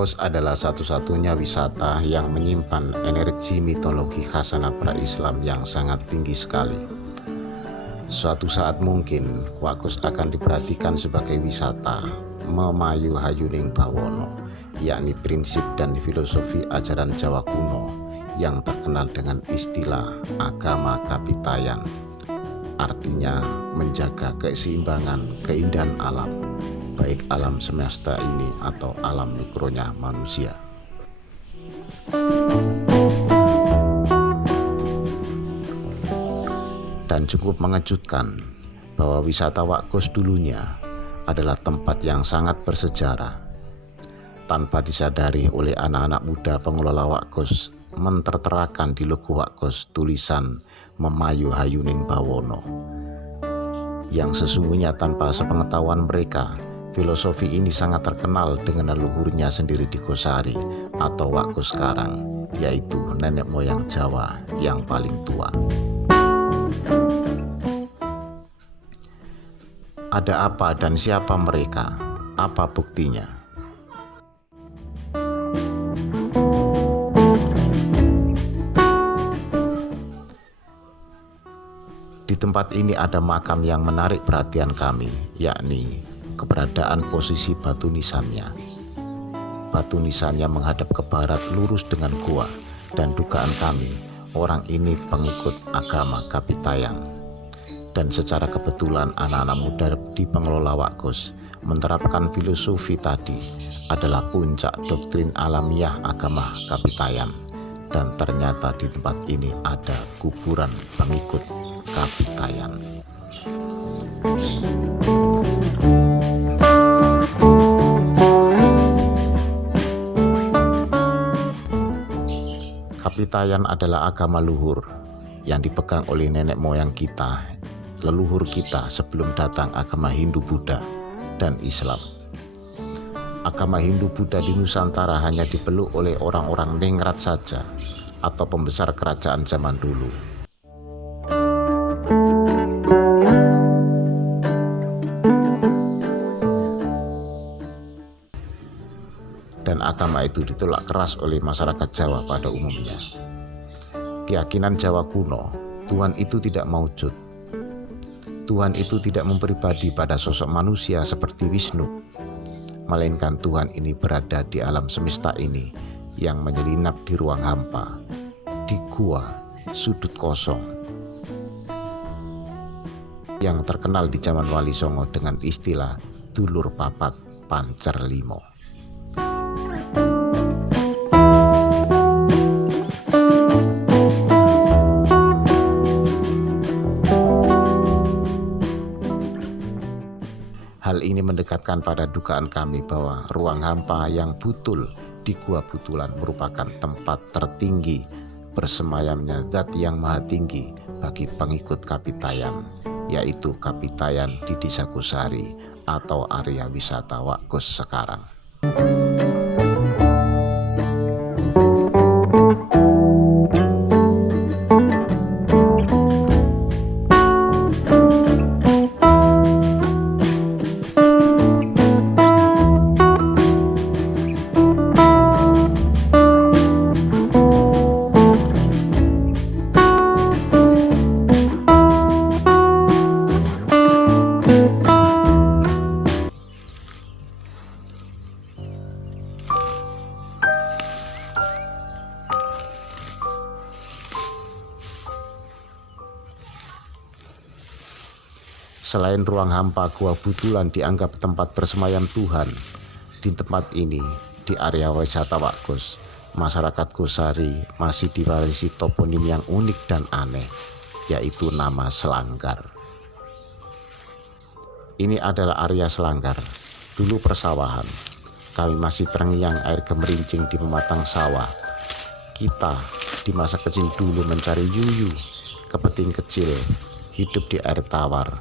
Wakkos adalah satu-satunya wisata yang menyimpan energi mitologi khasanah pra-Islam yang sangat tinggi sekali. Suatu saat mungkin Wakkos akan diperhatikan sebagai wisata memayu hayuning bawono, yakni prinsip dan filosofi ajaran Jawa kuno yang terkenal dengan istilah agama kapitayan. Artinya menjaga keseimbangan keindahan alam, baik alam semesta ini atau alam mikronya manusia. Dan cukup mengejutkan bahwa wisata Wakkos dulunya adalah tempat yang sangat bersejarah. Tanpa disadari oleh anak-anak muda pengelola Wakkos, menterterakan di logo Wakkos tulisan memayu hayuning bawono, yang sesungguhnya tanpa sepengetahuan mereka, filosofi ini sangat terkenal dengan leluhurnya sendiri di Gosari atau Wakkos sekarang, yaitu nenek moyang Jawa yang paling tua. Ada apa dan siapa mereka? Apa buktinya? Di tempat ini ada makam yang menarik perhatian kami, yakni keberadaan posisi batu nisannya. Batu nisannya menghadap ke barat lurus dengan gua, dan dugaan kami, orang ini pengikut agama Kapitayan. Dan secara kebetulan anak-anak muda di pengelola Wakkos menerapkan filosofi tadi adalah puncak doktrin alamiah agama Kapitayan. Dan ternyata di tempat ini ada kuburan pengikut Kapitayan. Kapitayan adalah agama luhur yang dipegang oleh nenek moyang kita, leluhur kita sebelum datang agama Hindu, Buddha, dan Islam. Agama Hindu Buddha di Nusantara hanya dipeluk oleh orang-orang ningrat saja atau pembesar kerajaan zaman dulu. Dan agama itu ditolak keras oleh masyarakat Jawa pada umumnya. Keyakinan Jawa kuno, Tuhan itu tidak maujud. Tuhan itu tidak mempribadi pada sosok manusia seperti Wisnu, melainkan Tuhan ini berada di alam semesta ini yang menyelinap di ruang hampa, di gua, sudut kosong, yang terkenal di zaman Wali Songo dengan istilah dulur papat pancer limo. Hal ini mendekatkan pada dugaan kami bahwa ruang hampa yang butul di Gua Butulan merupakan tempat tertinggi bersemayamnya zat yang maha tinggi bagi pengikut Kapitayan, yaitu Kapitayan di Desa Gosari atau area wisata Wakkos sekarang. Selain ruang hampa Gua Butulan dianggap tempat bersemayam Tuhan, di tempat ini, di area wisata Wakkos, masyarakat Gosari masih diwarisi toponim yang unik dan aneh, yaitu nama Selanggar. Ini adalah area Selanggar, dulu persawahan. Kami masih terngiang air gemerincing di pematang sawah. Kita di masa kecil dulu mencari yuyu, kepiting kecil, hidup di air tawar.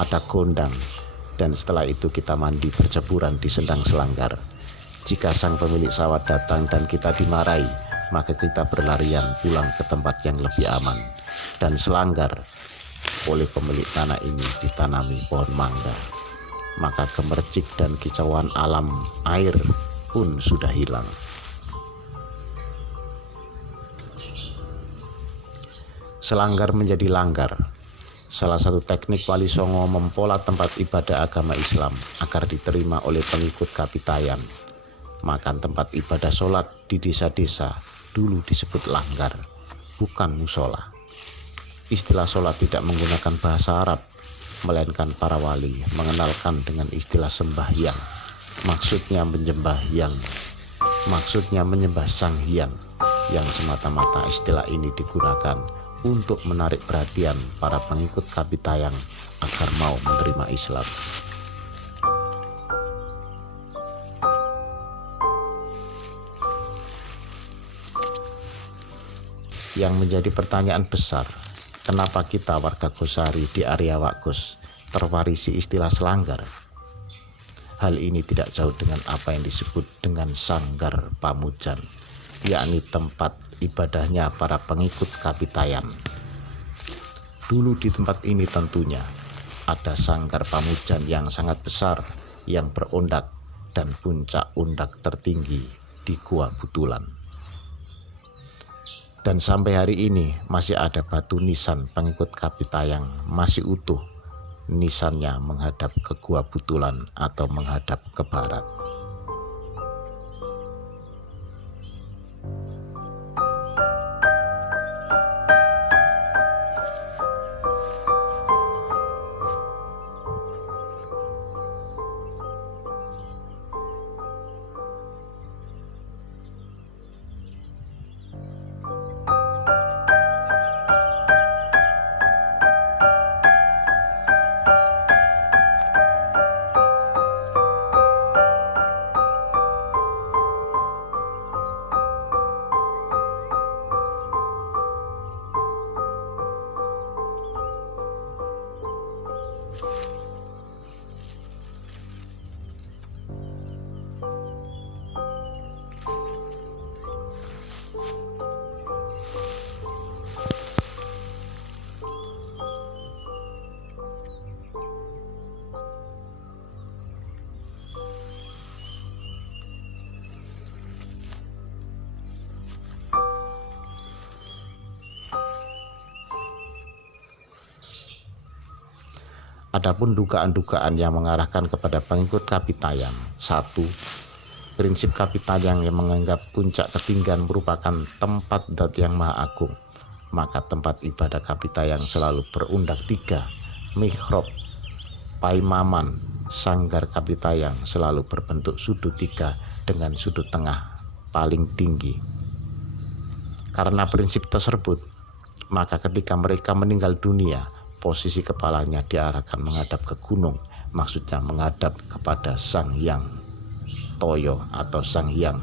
Ada gondang, dan setelah itu kita mandi berceburan di sendang Selanggar. Jika sang pemilik sawah datang dan kita dimarahi, maka kita berlarian pulang ke tempat yang lebih aman. Dan Selanggar oleh pemilik tanah ini ditanami pohon mangga. Maka gemercik dan kicauan alam air pun sudah hilang. Selanggar menjadi langgar. Salah satu teknik Wali Songo mempola tempat ibadah agama Islam agar diterima oleh pengikut Kapitayan. Maka tempat ibadah sholat di desa-desa dulu disebut langgar, bukan musola. Istilah sholat tidak menggunakan bahasa Arab, melainkan para wali mengenalkan dengan istilah sembahyang. Maksudnya menyembah Sang Hyang, yang semata-mata istilah ini digunakan untuk menarik perhatian para pengikut Kapitayan agar mau menerima Islam. Yang menjadi pertanyaan besar, kenapa kita warga Gosari di area Wakgus terwarisi istilah selanggar? Hal ini tidak jauh dengan apa yang disebut dengan Sanggar Pamujan, yakni tempat ibadahnya para pengikut Kapitayan. Dulu di tempat ini tentunya ada Sanggar Pamujan yang sangat besar yang berondak dan puncak undak tertinggi di Gua Butulan. Dan sampai hari ini masih ada batu nisan pengikut Kapitayan masih utuh, nisannya menghadap ke Gua Butulan atau menghadap ke barat. Adapun dugaan-dugaan yang mengarahkan kepada pengikut Kapitayan. 1. Prinsip Kapitayan yang menganggap puncak ketinggian merupakan tempat zat yang maha agung. Maka tempat ibadah Kapitayan selalu berundak 3. Mihrab, Paimaman, Sanggar Kapitayan selalu berbentuk sudut 3 dengan sudut tengah paling tinggi. Karena prinsip tersebut, maka ketika mereka meninggal dunia, posisi kepalanya diarahkan menghadap ke gunung, maksudnya menghadap kepada Sang Hyang Toyo atau Sang Hyang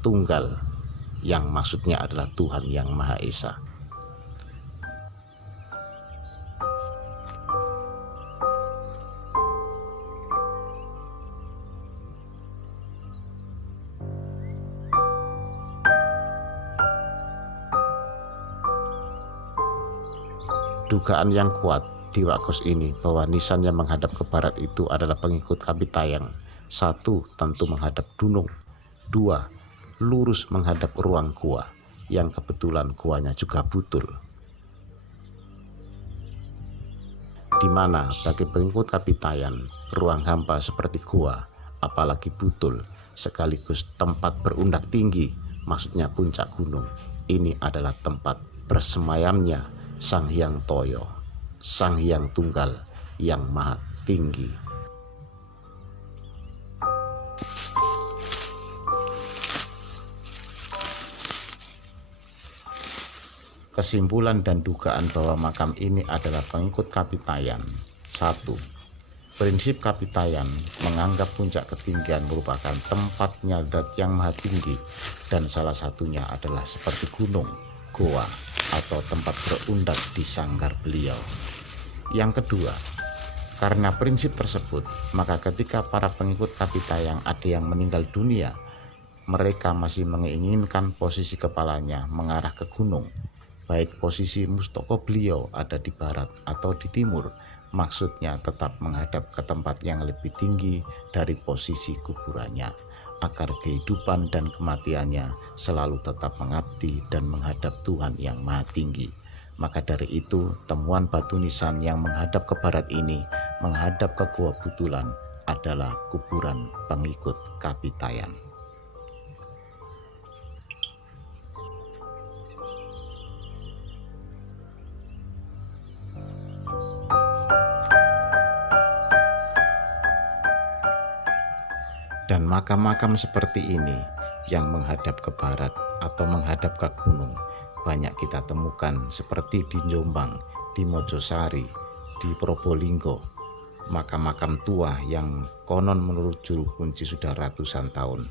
Tunggal, yang maksudnya adalah Tuhan Yang Maha Esa. Dugaan yang kuat di Wakgus ini bahwa nisan yang menghadap ke barat itu adalah pengikut Kapitayan. 1. Tentu menghadap gunung. 2. Lurus menghadap ruang gua, yang kebetulan guanya juga butul. Di mana bagi pengikut Kapitayan, ruang hampa seperti gua, apalagi butul, sekaligus tempat berundak tinggi, maksudnya puncak gunung, ini adalah tempat bersemayamnya Sang Hyang Toyo, Sang Hyang Tunggal yang maha tinggi. Kesimpulan dan dugaan bahwa makam ini adalah pengikut Kapitayan. 1. Prinsip Kapitayan menganggap puncak ketinggian merupakan tempatnya zat yang maha tinggi, dan salah satunya adalah seperti gunung, goa, atau tempat berundak di sanggar beliau. Yang kedua, karena prinsip tersebut, maka ketika para pengikut Kapitayan ada yang meninggal dunia, mereka masih menginginkan posisi kepalanya mengarah ke gunung, baik posisi mustaka beliau ada di barat atau di timur, maksudnya tetap menghadap ke tempat yang lebih tinggi dari posisi kuburannya. agar kehidupan dan kematiannya selalu tetap mengabdi dan menghadap Tuhan yang Maha Tinggi. Maka dari itu, temuan batu nisan yang menghadap ke barat ini, menghadap ke Gua Butulan, adalah kuburan pengikut Kapitayan. Dan makam-makam seperti ini yang menghadap ke barat atau menghadap ke gunung banyak kita temukan seperti di Jombang, di Mojosari, di Probolinggo. Makam-makam tua yang konon menurut juru kunci sudah ratusan tahun.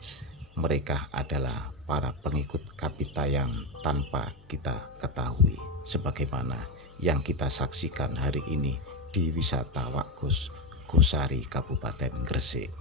Mereka adalah para pengikut Kapitayan tanpa kita ketahui, sebagaimana yang kita saksikan hari ini di wisata Wak Gos, Gosari, Kabupaten Gresik.